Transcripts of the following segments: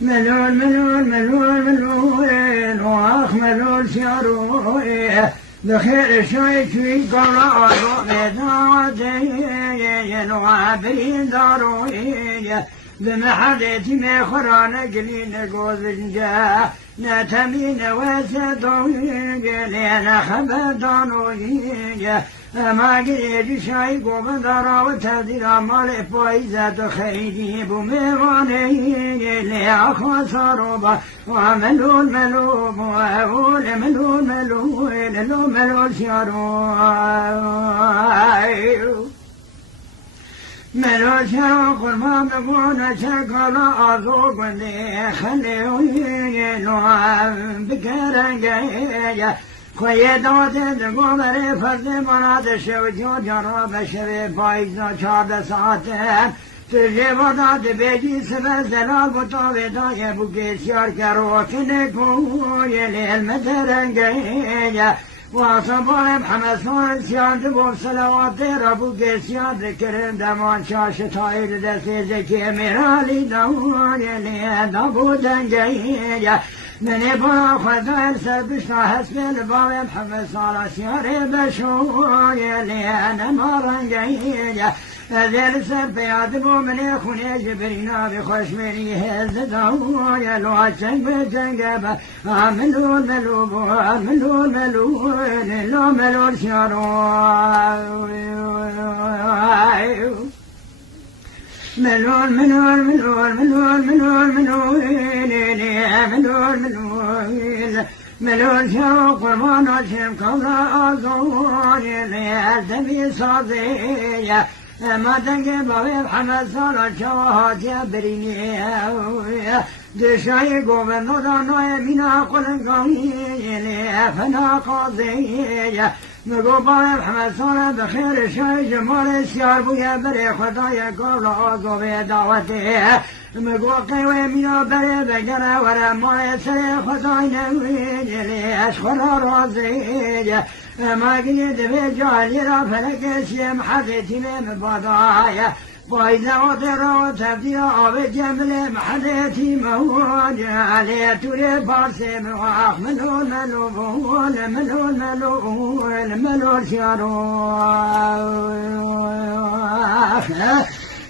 ملول ملول ملول ملول واخ ملول شاروي بخير شوي شوي قرا بداوتي وعبرين داروي بمحدتي مخران قليل قوزنجا نتمين وسدوي لنا خبدانوي ما قريب شاي قوم دارا وتدير مال فايزة خيري بمغاني لأخو صاروبا وملول ملول وأقول ملول ملول ملول ملول شارو ملول شارو قرما بقونا شكرا أذوق لي خليوي نوام بكرنجي خیدات دگوره فرد مناد شویو جراب شوی پایزا چارده ساعته ترجه وداد بیجی سبر زلال بطاوی دای بگیسیار کرو کنه کوی لیل مدرنگه واصبایم حمسان سیاند بو سلوات ربو گیسیار ذکرم دمان شاش تایر دستی زکی میرالی دوای لیل دبو دنگه من با خدا سربشنا حسب الباب محمد صالح سياري بشوي لأنا مرنجية ذل سب يادبو من خوني جبرينا بخوش مني هز دوايا لو عشق بجنقب عملوا الملوب عملوا الملوب لو ملو الشروع ملول ملول ملول ملول ملول ملول ملول ملول ملول شوق ومانا شم كولا أزور لأزمي صدية ما تنقي بغير حمد صار شواهات يا بريني دشاي قوم النضا بنا قل قوي فنا قاضية نقول بايم حمد صالح بخير شاي جمال السيار بويا بري خدايا قول عضو بدعوته نقول قوي منا بري بقرا ورا ما يسري خدايا نوين ليش خلا رازي ما قلت بجالي را فلك سيم حدثي من بضايا فإذا وطر وتبدي آب جمل محدتي موج عليه تولي بارسي مواخ ملول ملول ملول ملول ملول شاروخ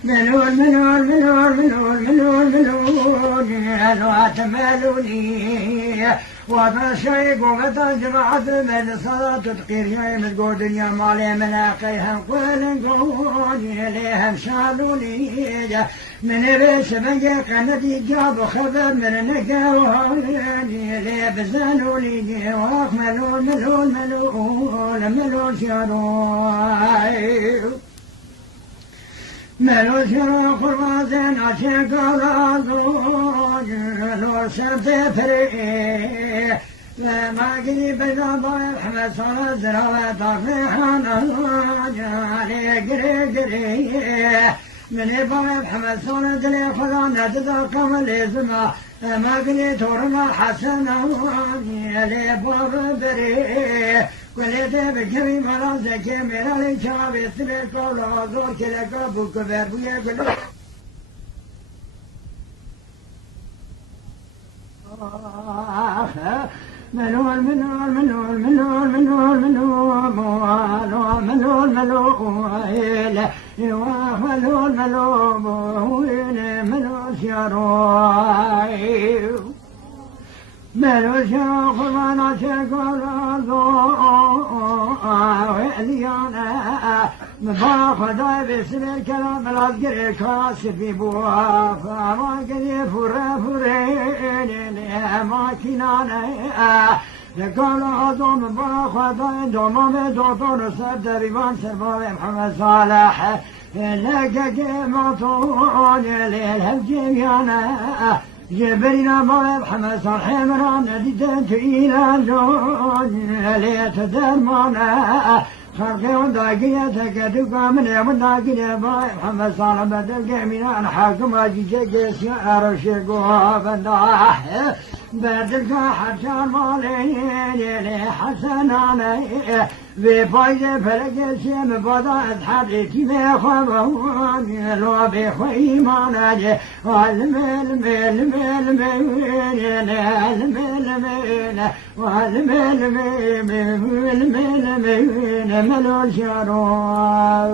ملول ملول ملول ملول ملول ملول الوات ملولي وما شيء قومت الجماعة من صلاة تقير يوم القود يا مالي ملاقيهم قول قول ليهم شالوني من بيش بنجي قندي جاب خبر من نقاواني ليه بزانولي واق ملول ملول ملول ملول شاروي ملول شرو خرازين عشق رازوج لو شرط فريق ما قريب بابا حمد صار زراوة طفيحان علي قري قري من بابا حمد صار دلي خلان تذكر لزما ما قلت ورما حسن علي بابا بري ولد بكري مرازك مرالي شابي سبيل قول وزور كلك ابو كبير بويا قلت ملول ملول ملول ملول ملول ملول ملول ملول ملول ملول ملول شراي ملول شراي خلوانا شكر وعليانا مبارك خداي باسم الكلام العسكري كاسفي بوا فما قدي فرا فرين ما كنانا لقال عظم مبارك خداي دومام دوطور سد ريبان سرباوي محمد صالح لقى قيمتون ليلهم جميانا جبرنا ما محمد صالح مران نديدت إلى جون ليت درمانا خلقي وداقية تكتوكا من يوم داقية باي محمد صالح بدل قيمنا حاكم أجي جيس يا أرشقوا فنداح بدلك حتى مالي حسن علي بفايدة فرق سيم بضعت حبيتي بخبواني لو بخوي ماناجي والمل مل مل مل المل والمل مل مل مل مل شروع